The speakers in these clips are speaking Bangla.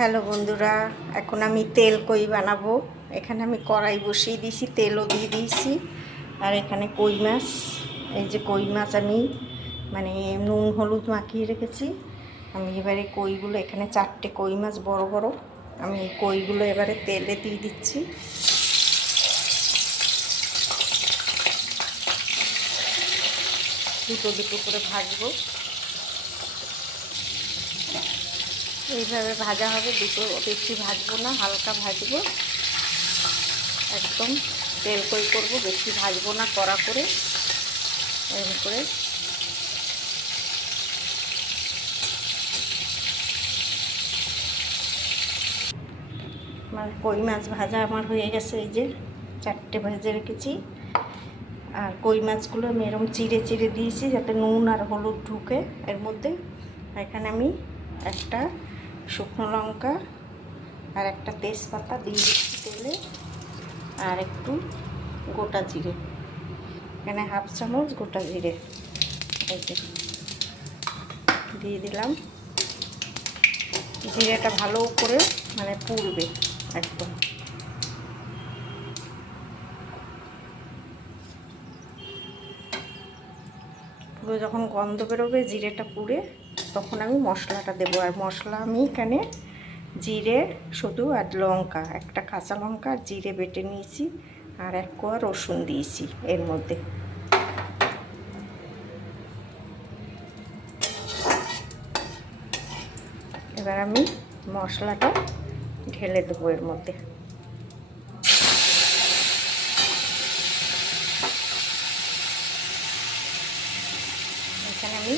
হ্যালো বন্ধুরা, এখন আমি তেল কই বানাবো। এখানে আমি কড়াই বসিয়ে দিয়েছি, তেলও দিয়ে দিয়েছি। আর এখানে কই মাছ, এই যে কই মাছ আমি মানে নুন হলুদ মাখিয়ে রেখেছি। আমি এবারে কইগুলো, এখানে 4টে কই মাছ বড় বড়, আমি এই কইগুলো এবারে তেলে দিয়ে দিচ্ছি। দুটো দুটো করে ভাজবো, এইভাবে ভাজা হবে। দুটো বেশি ভাজবো না, হালকা ভাজবো, একদম তেল কই করবো, বেশি ভাজবো না, কড়া করে এরকম করে। আমার কই মাছ ভাজা আমার হয়ে গেছে, এই যে 4টে ভেজে রেখেছি। আর কই মাছগুলো আমি এরকম চিড়ে চিড়ে দিয়েছি যাতে নুন আর হলুদ ঢুকে এর মধ্যে। এখানে আমি একটা শুকনো লঙ্কা আর একটা তেজপাতা দিয়ে দিচ্ছি তেলে, আর একটু গোটা জিরে, এখানে 1/2 চামচ গোটা জিরে এই যে দিয়ে দিলাম। জিরেটা ভালো করে মানে পুড়বে একদম। পুরো যখন গন্ধ বেরোবে জিরেটা পুড়ে, তখন আমি মশলাটা দেবো। আর মশলা আমি এখানে জিরে শুধু আর লঙ্কা, একটা কাঁচা লঙ্কা আর জিরে বেটে নিয়েছি, আর 1 কোয়া রসুন দিয়েছি এর মধ্যে। এবার আমি মশলাটা ঢেলে দেবো এর মধ্যে। এখানে আমি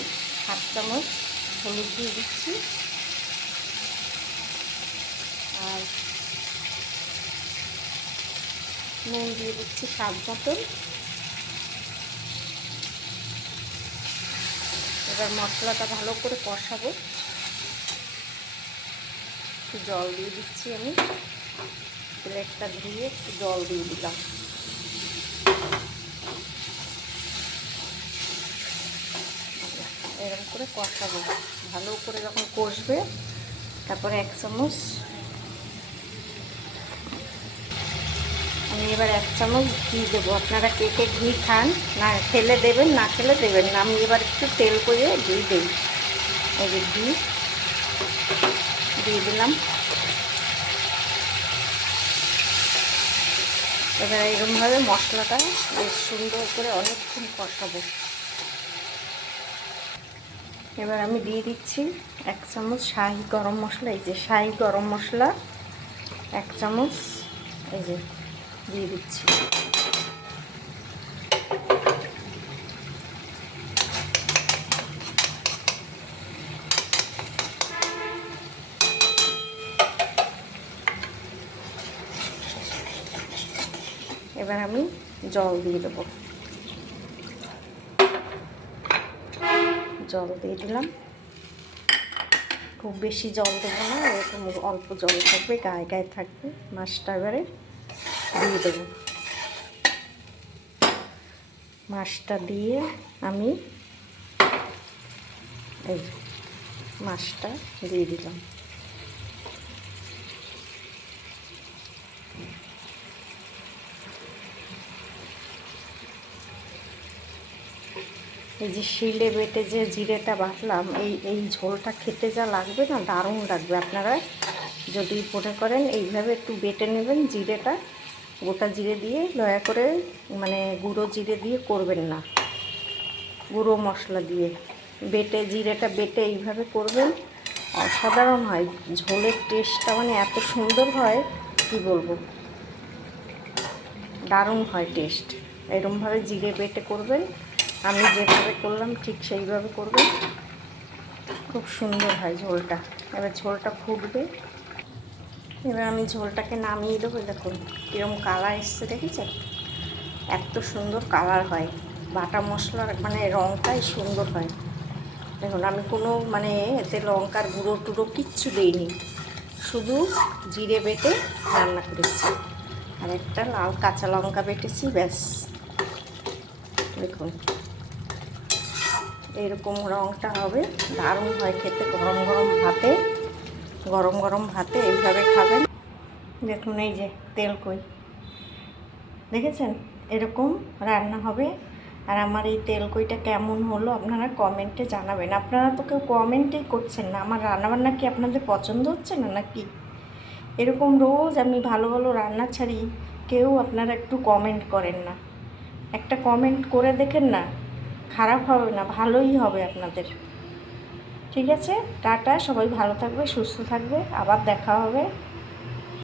1/2 চামচ হলুদ দিয়ে দিচ্ছি, আর নুন দিয়ে দিচ্ছি স্বাদ মতন। এবার মশলাটা ভালো করে কষাবো, একটু জল দিয়ে দিচ্ছি। আমি প্লেটটা ধুয়ে একটু জল দিয়ে দিলাম। এরকম করে কষাবো, ভালো করে যখন কষবে তারপরে 1 চামচ, আমি এবার 1 চামচ ঘি দেবো। আপনারা কে কে ঘি খান, না খেলে দেবেন, না খেলে দেবেন না। আমি এবার একটু তেল করে ঘি দিই, এই যে ঘি দিয়ে দিলাম। এবার এরকমভাবে মশলাটা বেশ সুন্দর করে অনেকক্ষণ কষাবো। এবার আমি দিয়ে দিচ্ছি 1 চামচ শাহি গরম মশলা, এই যে শাহি গরম মশলা 1 চামচ এই যে দিয়ে দিচ্ছি। এবার আমি জল দিয়ে দেবো, জল দিয়ে দিলাম। খুব বেশি জল দেবো না, এরকম অল্প জল থাকবে, গায়ে গায়ে থাকবে। মাছটা এবারে দিয়ে দেবো। মাছটা দিয়ে আমি এই মাছটা দিয়ে দিলাম। এই যে শিলে বেটে যে জিরেটা বাটলাম, এই ঝোলটা খেতে যা লাগবে না, দারুণ লাগবে। আপনারা যদি মনে করেন এইভাবে একটু বেটে নেবেন জিরেটা, গোটা জিরে দিয়ে দয়া করে, মানে গুঁড়ো জিরে দিয়ে করবেন না, গুঁড়ো মশলা দিয়ে বেটে, জিরেটা বেটে এইভাবে করবেন, অসাধারণ হয়। ঝোলের টেস্টটা মানে এত সুন্দর হয়, কি বলবো, দারুণ হয় টেস্ট। এরকমভাবে জিরে বেটে করবেন, আমি যেভাবে করলাম ঠিক সেইভাবে করবেন, খুব সুন্দর হয় ঝোলটা। এবার ঝোলটা ফুটবে, এবার আমি ঝোলটাকে নামিয়ে দেবো। দেখুন কীরকম কালার এসছে, দেখেছেন? এত সুন্দর কালার হয়, বাটা মশলার মানে রঙটাই সুন্দর হয়। দেখুন আমি কোনো মানে এতে লঙ্কার গুঁড়ো টুড়ো কিচ্ছু দিইনি, শুধু জিরে বেটে রান্না করেছি, আর একটা লাল কাঁচা লঙ্কা বেটেছি, ব্যাস। দেখুন এরকম রঙটা হবে, দারুণ হয় খেতে, গরম গরম ভাতে গরম গরম ভাতে এইভাবে খাবেন। দেখুন এই যে তেল কই, দেখেছেন? এরকম রান্না হবে। আর আমার এই তেল কইটা কেমন হলো আপনারা কমেন্টে জানাবেন। আপনারা তো কেউ কমেন্টেই করছেন না। আমার রান্নাবান্না কি আপনাদের পছন্দ হচ্ছে না নাকি? এরকম রোজ আমি ভালো ভালো রান্না ছাড়ি, কেউ আপনারা একটু কমেন্ট করেন না। একটা কমেন্ট করে দেখেন না, খারাপ হবে না, ভালোই হবে আপনাদের। ঠিক আছে, টাটা, সবাই ভালো থাকবে, সুস্থ থাকবে, আবার দেখা হবে।